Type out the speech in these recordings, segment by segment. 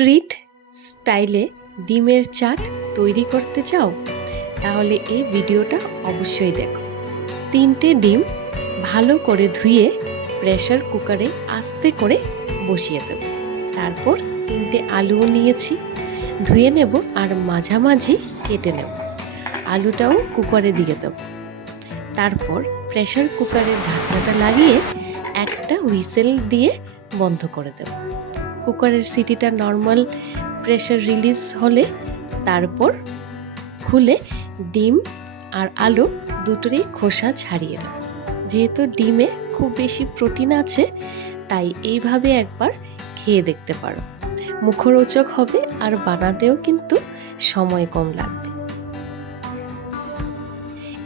Street স্টাইলে ডিমের চাট তৈরি করতে চাও? তাহলে এই ভিডিওটা অবশ্যই দেখো। 3টে ডিম ভালো করে ধুয়ে প্রেসার কুকারে আস্তে করে বসিয়ে দেব। তারপর 3টে আলুও নিয়েছি, ধুয়ে নেব আর মাঝামাঝি কেটে নেব। আলুটাও কুকারে দিয়ে দেব। তারপর প্রেসার কুকারের ঢাকনাটা লাগিয়ে একটা হুইসেল দিয়ে বন্ধ করে দেব। কুকারের সিটিটা নর্মাল প্রেসার রিলিজ হলে তারপর খুলে ডিম আর আলু দুটোরই খোসা ছাড়িয়ে নেব। যেহেতু ডিমে খুব বেশি প্রোটিন আছে, তাই এইভাবে একবার খেয়ে দেখতে পারো। মুখরোচক হবে আর বানাতেও কিন্তু সময় কম লাগবে।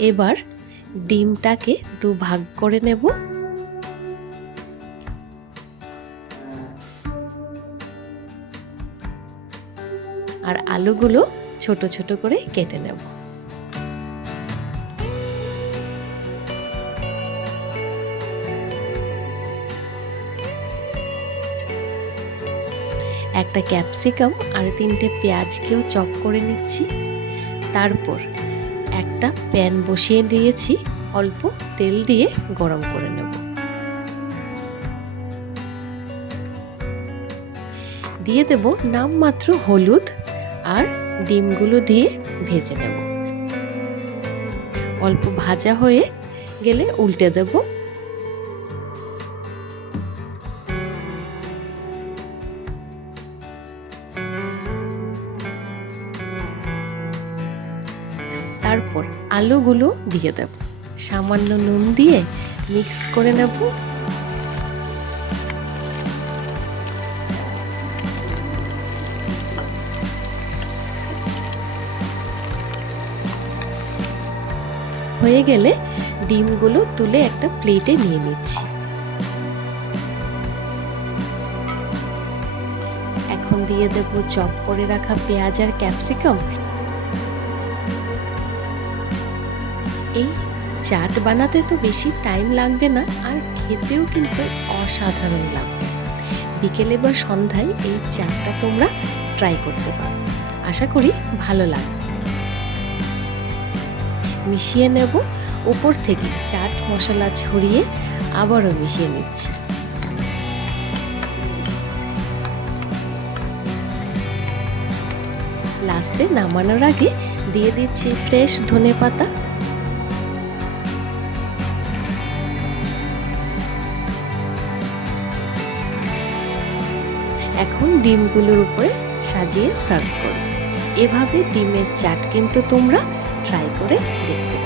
এবার ডিমটাকে দুভাগ করে নেব। আর আলুগুলো ছোট ছোট করে কেটে নেব। একটা ক্যাপসিকাম আর 3টে পেঁয়াজকেও চপ করে নিচ্ছি। তারপর একটা প্যান বসিয়ে দিয়েছি, অল্প তেল দিয়ে গরম করে নেব। দিয়ে দেব নামমাত্র হলুদ আর ডিমগুলো দিয়ে ভেজে নেব। অল্প ভাজা হয়ে গেলে উল্টে দেব। তারপর আলুগুলো দিয়ে দেব। সামান্য নুন দিয়ে মিক্স করে নেব। হয়ে গেলে ডিমগুলো তুলে একটা প্লেটে নিয়ে নিচ্ছি। এখন দিয়ে দেব চপ করে রাখা পেঁয়াজ আর ক্যাপসিকাম। এই চাট বানাতে তো বেশি টাইম লাগবে না, আর খেতেও কিন্তু অসাধারণ লাগবে। বিকেলে বা সন্ধ্যায় এই চাটটা তোমরা ট্রাই করতে পারো, আশা করি ভালো লাগবে। মিশিয়ে নেব। উপর থেকে চাট মশলা ছড়িয়ে আবারও মিশিয়ে নিচ্ছি। লাস্টে নামানোর আগে দিয়ে দিচ্ছি ফ্রেশ ধনেপাতা। এখন ডিমগুলোর উপরে সাজিয়ে সার্ভ করব। এভাবে ডিমের চাট কিন্তু তোমরা ট্রাই করে দেখতে পারো।